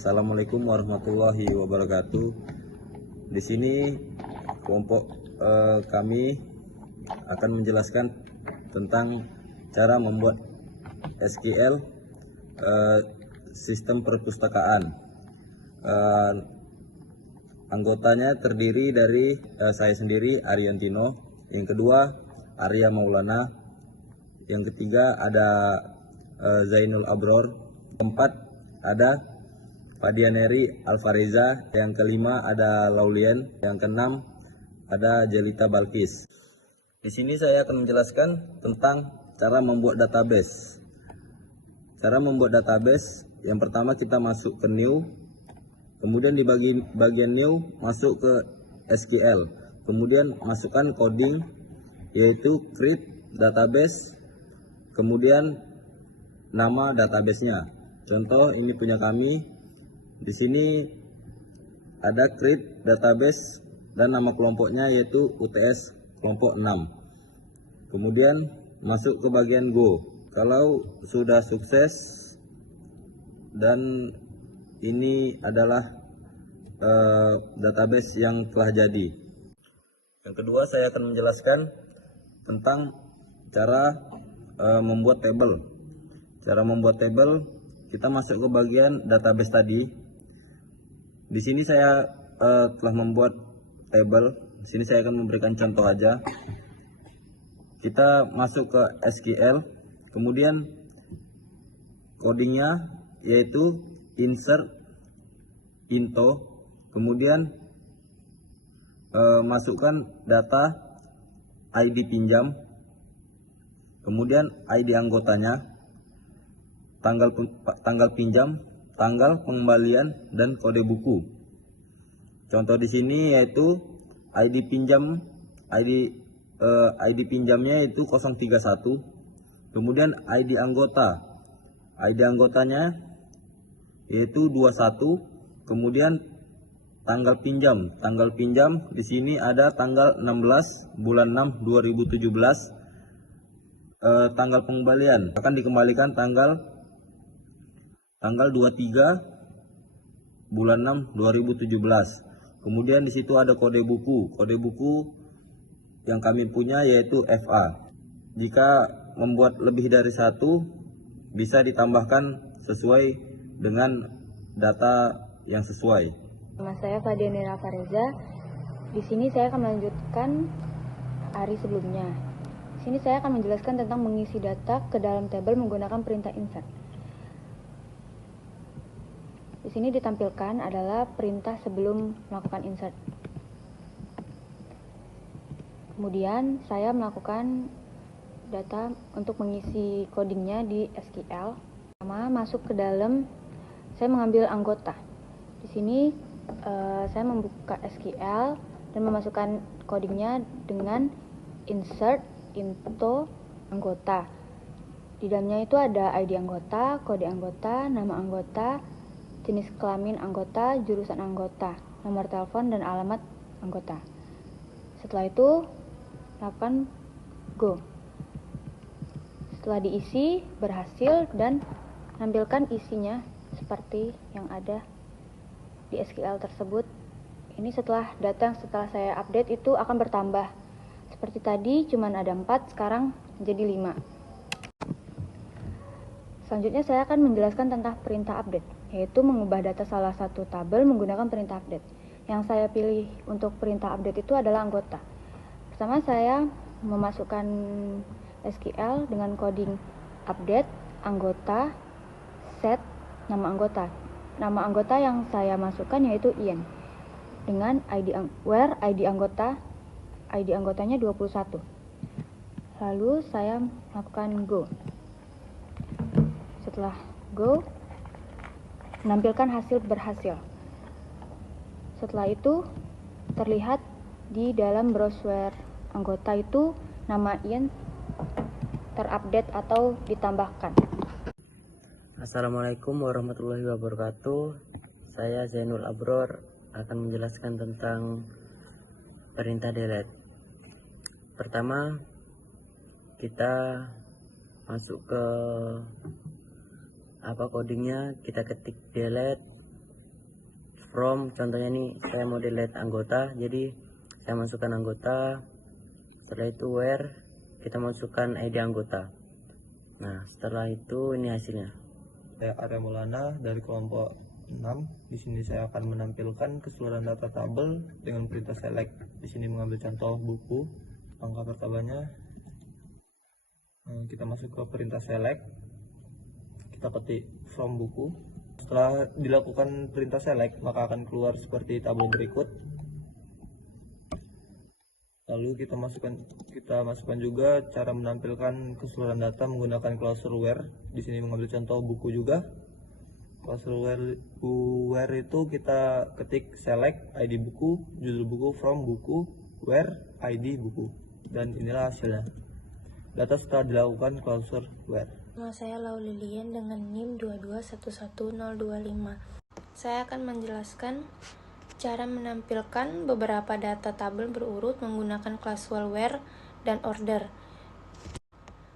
Assalamualaikum warahmatullahi wabarakatuh. Di sini kelompok kami akan menjelaskan tentang cara membuat SQL sistem perpustakaan. Anggotanya terdiri dari saya sendiri, Ariantino, yang kedua Arya Maulana, yang ketiga ada Zainul Abror, keempat ada Fadianeri Alfareza, yang kelima ada Laulien, yang keenam ada Jelita Balkis. Di sini saya akan menjelaskan tentang cara membuat database. Cara membuat database, yang pertama kita masuk ke new, kemudian di bagian new masuk ke SQL, kemudian masukkan coding yaitu create database, kemudian nama databasenya. Contoh ini punya kami. Di sini ada create database dan nama kelompoknya yaitu UTS kelompok 6. Kemudian masuk ke bagian go. Kalau sudah sukses dan ini adalah database yang telah jadi. Yang kedua saya akan menjelaskan tentang cara membuat table. Cara membuat table, kita masuk ke bagian database tadi. Di sini saya telah membuat table. Di sini saya akan memberikan contoh aja. Kita masuk ke SQL, kemudian codingnya yaitu insert into, kemudian masukkan data ID pinjam, kemudian ID anggotanya, tanggal pinjam, tanggal pengembalian, dan kode buku. Contoh di sini yaitu ID pinjam, ID pinjamnya itu 031, kemudian ID anggotanya yaitu 21, kemudian tanggal pinjam di sini ada tanggal 16 bulan 6 2017. Tanggal pengembalian akan dikembalikan tanggal 23 bulan 6 2017. Kemudian di situ ada kode buku. Kode buku yang kami punya yaitu FA. Jika membuat lebih dari satu, bisa ditambahkan sesuai dengan data yang sesuai. Nama saya Fadianeri Alfareza. Di sini saya akan melanjutkan hari sebelumnya. Di sini saya akan menjelaskan tentang mengisi data ke dalam tabel menggunakan perintah insert. Di sini ditampilkan adalah perintah sebelum melakukan insert. Kemudian saya melakukan data untuk mengisi codingnya di SQL. Pertama masuk ke dalam, saya mengambil anggota. Di sini saya membuka SQL dan memasukkan codingnya dengan insert into anggota. Di dalamnya itu ada ID anggota, kode anggota, nama anggota, jenis kelamin anggota, jurusan anggota, nomor telepon, dan alamat anggota. Setelah itu, lakukan go. Setelah diisi, berhasil, dan tampilkan isinya seperti yang ada di SQL tersebut. Ini setelah data yang setelah saya update itu akan bertambah. Seperti tadi cuma ada 4, sekarang jadi 5. Selanjutnya saya akan menjelaskan tentang perintah update, yaitu mengubah data salah satu tabel menggunakan perintah update. Yang saya pilih untuk perintah update itu adalah anggota. Pertama saya memasukkan SQL dengan coding update anggota set nama anggota. Nama anggota yang saya masukkan yaitu Ian dengan where ID anggotanya 21. Lalu saya melakukan go. Setelah go, menampilkan hasil berhasil. Setelah itu terlihat di dalam browser anggota itu nama Ian terupdate atau ditambahkan. Assalamualaikum warahmatullahi wabarakatuh. Saya Zainul Abror akan menjelaskan tentang perintah delete. Pertama, kita masuk ke codingnya, kita ketik delete, from, contohnya nih saya mau delete anggota, jadi saya masukkan anggota, setelah itu where, kita masukkan ID anggota. Nah, setelah itu ini hasilnya. Saya Arya Maulana dari kelompok 6. Di sini saya akan menampilkan keseluruhan data tabel dengan perintah select. Di sini mengambil contoh buku, angka pertamanya. Kita masuk ke perintah select. Kita ketik from buku. Setelah dilakukan perintah select, maka akan keluar seperti tabel berikut. Lalu kita masukkan juga cara menampilkan keseluruhan data menggunakan klausur where. Di sini mengambil contoh buku juga. Klausur where itu kita ketik select ID buku, judul buku, from buku, where ID buku. Dan inilah hasilnya. Data setelah dilakukan klausur where. Nama saya Lau Lilian dengan NIM 2211025. Saya akan menjelaskan cara menampilkan beberapa data tabel berurut menggunakan klausur where dan order.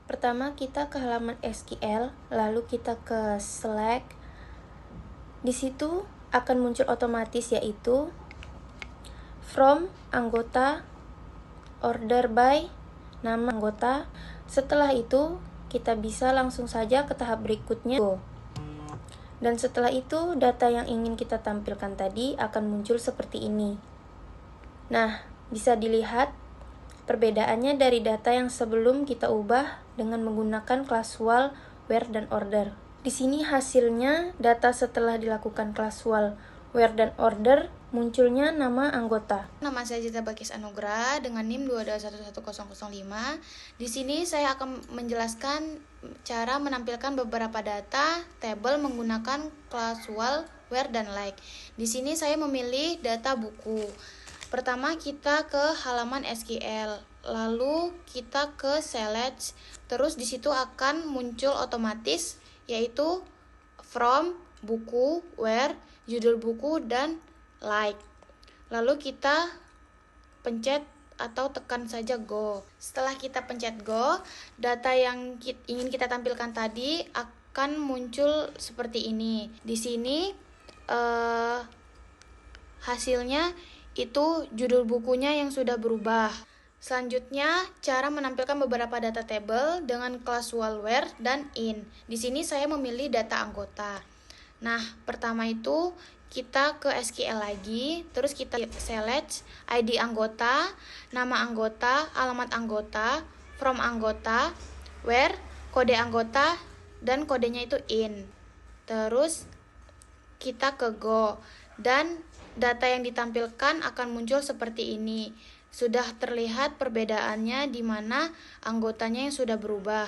Pertama, kita ke halaman SQL, lalu kita ke select. Di situ akan muncul otomatis yaitu from anggota, order by, nama anggota. Setelah itu kita bisa langsung saja ke tahap berikutnya. Dan setelah itu data yang ingin kita tampilkan tadi akan muncul seperti ini. Nah, bisa dilihat perbedaannya dari data yang sebelum kita ubah dengan menggunakan klausur where dan order. Di sini hasilnya data setelah dilakukan klausur where dan order munculnya nama anggota. Nama saya Zita Bakis Anugrah dengan NIM 2211005. Di sini saya akan menjelaskan cara menampilkan beberapa data tabel menggunakan klausur where dan like. Di sini saya memilih data buku. Pertama kita ke halaman SQL, lalu kita ke select, terus di situ akan muncul otomatis yaitu from, buku, where, judul buku, dan like. Lalu kita pencet atau tekan saja go. Setelah kita pencet go, data yang ingin kita tampilkan tadi akan muncul seperti ini. Di sini hasilnya itu judul bukunya yang sudah berubah. Selanjutnya, cara menampilkan beberapa data table dengan klausur where dan in. Di sini saya memilih data anggota. Nah, pertama itu kita ke SQL lagi, terus kita select ID anggota, nama anggota, alamat anggota, from anggota, where, kode anggota, dan kodenya itu in. Terus kita ke go, dan data yang ditampilkan akan muncul seperti ini. Sudah terlihat perbedaannya di mana anggotanya yang sudah berubah.